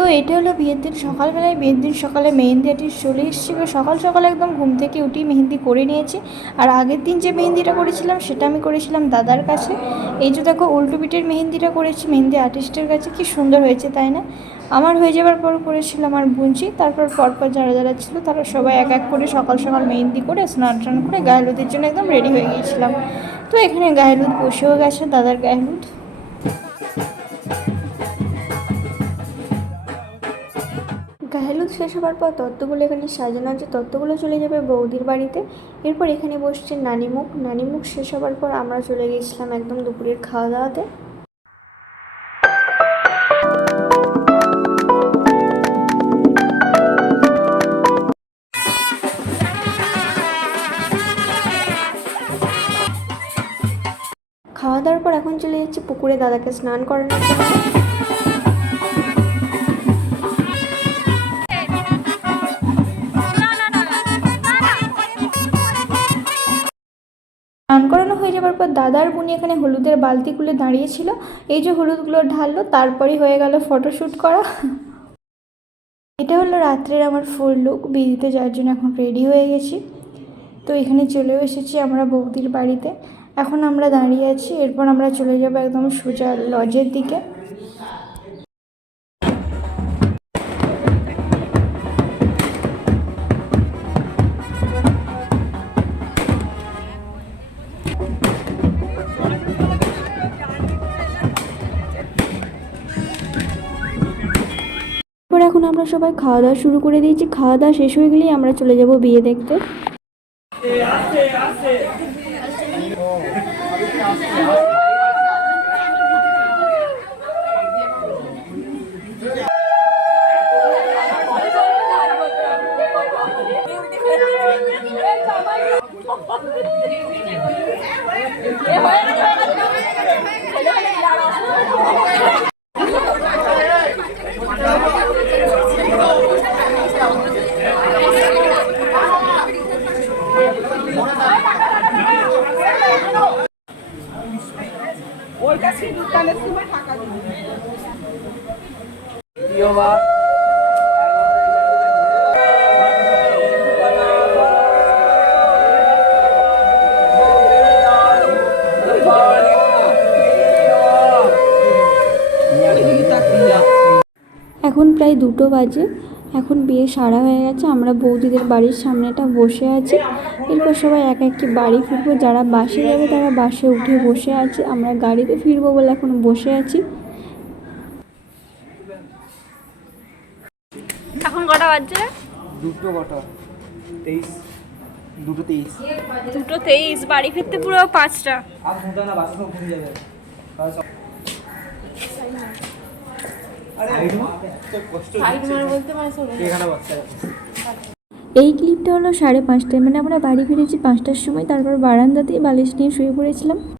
তো এটা হলো বিয়ের দিন সকালবেলায় বিয়ের দিন সকালে মেহেন্দি আর্টিস্ট চলে এসেছিল সকাল সকাল একদম ঘুম থেকে উঠি মেহেন্দি করে নিয়েছি। আর আগের দিন যে মেহেন্দিটা করেছিলাম সেটা আমি করেছিলাম দাদার কাছে। এই যে দেখো উল্টো পিঠের মেহেন্দিটা করেছি, মেহেন্দি আর্টিস্টের কাছে, কি সুন্দর হয়েছে তাই না? আমার হয়ে যাবার পর করেছিলাম আর বুনছি, তারপর পরপর যারা যারা ছিল তারা সবাই এক এক করে সকাল সকাল মেহেন্দি করে স্নান টান করে গায়ে হলুদের জন্য একদম রেডি হয়ে গিয়েছিলাম। তো এখানে গায়ে হলুদ বসেও গেছে, দাদার গায়ে হলুদ। গাহেলুদ শেষ হবার পর তত্ত্বগুলো এখানে সাজানো আছে। তত্ত্বগুলো চলে যাবে বৌদির বাড়িতে। এরপর এখানে বসছে নানিমুখ। নানিমুখ শেষ হবার পর আমরা চলে গিয়েছিলাম একদম দুপুরের খাওয়া দাওয়াতে খাওয়া দাওয়ার পর এখন চলে যাচ্ছে পুকুরে দাদাকে স্নান করানোর জন্য। হয়ে যাবার পর দাদার বুনি এখানে হলুদের বালতি খুলে দাঁড়িয়েছিল। এই যে হলুদগুলো ঢাললো, তারপরেই হয়ে গেল ফটোশ্যুট করা। এটা হলো রাত্রের আমার ফুল লুক বিয়েতে যাওয়ার জন্য এখন রেডি হয়ে গেছি। তো এখানে চলেও এসেছি আমরা বৌদির বাড়িতে। এখন আমরা দাঁড়িয়ে আছি, এরপর আমরা চলে যাব একদম সোজা লজের দিকে। এরপর এখন আমরা সবাই খাওয়া দাওয়া শুরু করে দিয়েছি। খাওয়া দাওয়া শেষ হয়ে গেলেই আমরা চলে যাব বিয়ে দেখতে। এখন প্রায় দুটো বাজে। এখন বিয়ে সারা হয়ে গেছে আমরা বৌদিদের বাড়ির সামনেটা বসে আছি। এরপর সবাই এক একটি বাড়ি ফিরবো যারা বাসে যাবে তারা বাসে উঠে বসে আছে আমরা গাড়িতে ফিরবো বলে এখন বসে আছি। এখন কটা বাজছে? দুটো কটা তেইশ দুটো তেইশ। দুটো তেইশ বাড়ি ফিরতে পুরো পাঁচটা। আর না বাসা যাবে। এই ক্লিপটা হলো সাড়ে পাঁচটায় মানে আমরা বাড়ি ফিরেছি পাঁচটার সময় তারপর বারান্দাতেই বালিশ নিয়ে শুয়ে পড়েছিলাম।